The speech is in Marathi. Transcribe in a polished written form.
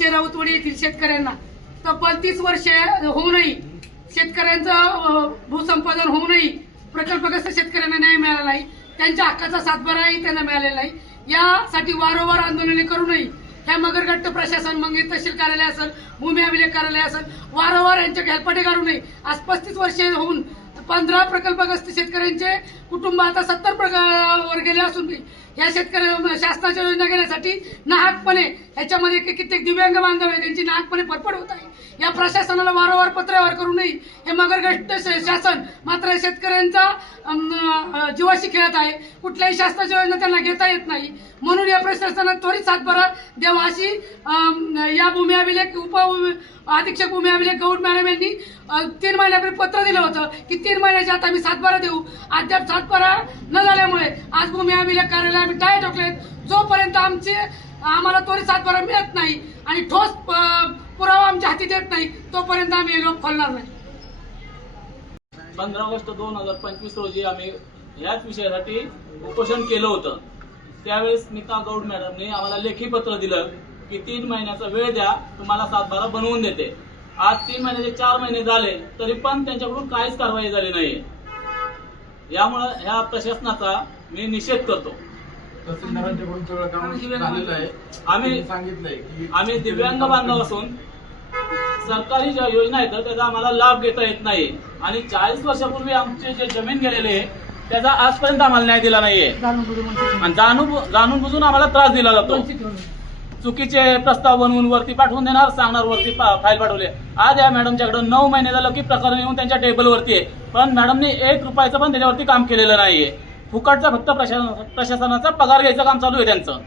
आमचे राऊतवाडी येथील शेतकऱ्यांना तब्बल 30 वर्षे होऊनही शेतकऱ्यांचं भूसंपादन होऊनही प्रकल्पग्रस्त शेतकऱ्यांना न्याय मिळाला नाही, त्यांच्या हक्काचा सातबाराही त्यांना मिळालेला नाही। यासाठी वारंवार आंदोलने करूनही ह्या मगरगट्ट प्रशासन मंगेर तहसील कार्यालय असेल, भूमी अभिलेख कार्यालय असेल, वारंवार यांच्या हेलपाटे करूनही आज 35 वर्षे होऊन 15 प्रकल्पग्रस्त शेतकऱ्यांचे कुटुंब आता 70 वर गेले असून या शेतकरी शासनाच्या योजना घेण्यासाठी नाहकपणे ह्याच्यामध्ये कित्येक दिव्यांग बांधव आहे त्यांची नाहकपणे फरफड होत आहे। या प्रशासनाला वारंवार पत्रव्यवहार करूनही हे मगरगट्ट शासन मात्र शेतकऱ्यांचा जीवाशी खेळत आहे। कुठल्याही शासनाच्या योजना त्यांना घेता येत नाही, म्हणून या प्रशासनाने त्वरित सातबारा द्यावा अशी या भूमी अभिलेख उप अधीक्षक भूमी अभिलेख गौड मॅडम यांनी 3 महिन्यापूर्वी पत्र दिलं होतं की 3 महिन्याच्या आत आम्ही सातबारा देऊ। अद्याप सातबारा न झाल्यामुळे आज भूमी अभिलेख कार्यालय आम्ही टाळे ठोकलेत। जोपर्यंत आम्हाला त्वरित सातबारा मिळत नाही आणि ठोस पुरावा आमच्या हाती देत नाही तोपर्यंत आम्ही हे लोक खोलणार नाही। 15 ऑगस्ट 2025 रोजी आम्ही याच विषयासाठी उपोषण केलं होतं। त्यावेळेस स्मिता गौड मॅडमने आम्हाला लेखी पत्र दिलं की 3 महिन्याचा वेळ द्या, तुम्हाला सातबारा बनवून देते। आज 3 महिन्याचे 4 महिने झाले तरी पण त्यांच्याकडून काहीच कारवाई झाली नाही। यामुळे ह्या प्रशासनाचा मी निषेध करतो। तहसीलदारांच्याकडून सगळं काम झालेलं आहे। आम्ही सांगितलंय की आम्ही दिव्यांग बांधव असून सरकारी ज्या योजना आहेत त्याचा आम्हाला लाभ घेता येत नाही आणि 40 वर्षापूर्वी आमचे जे जमीन गेलेले आहे त्याचा आजपर्यंत आम्हाला न्याय दिला नाहीये आणि जाणून बुजून आम्हाला त्रास दिला जातो। चुकीचे प्रस्ताव बनवून वरती पाठवून देणार, सांगणार वरती फाईल पाठवले। आज या मॅडमच्याकडे 9 महिने झालं की प्रकरण येऊन त्यांच्या टेबलवरती आहे, पण मॅडमने 1 रुपयाचं पण त्याच्यावरती काम केलेलं नाहीये। फुकटचा फक्त प्रशासनाचा पगार घ्यायचं काम चालू आहे त्यांचं।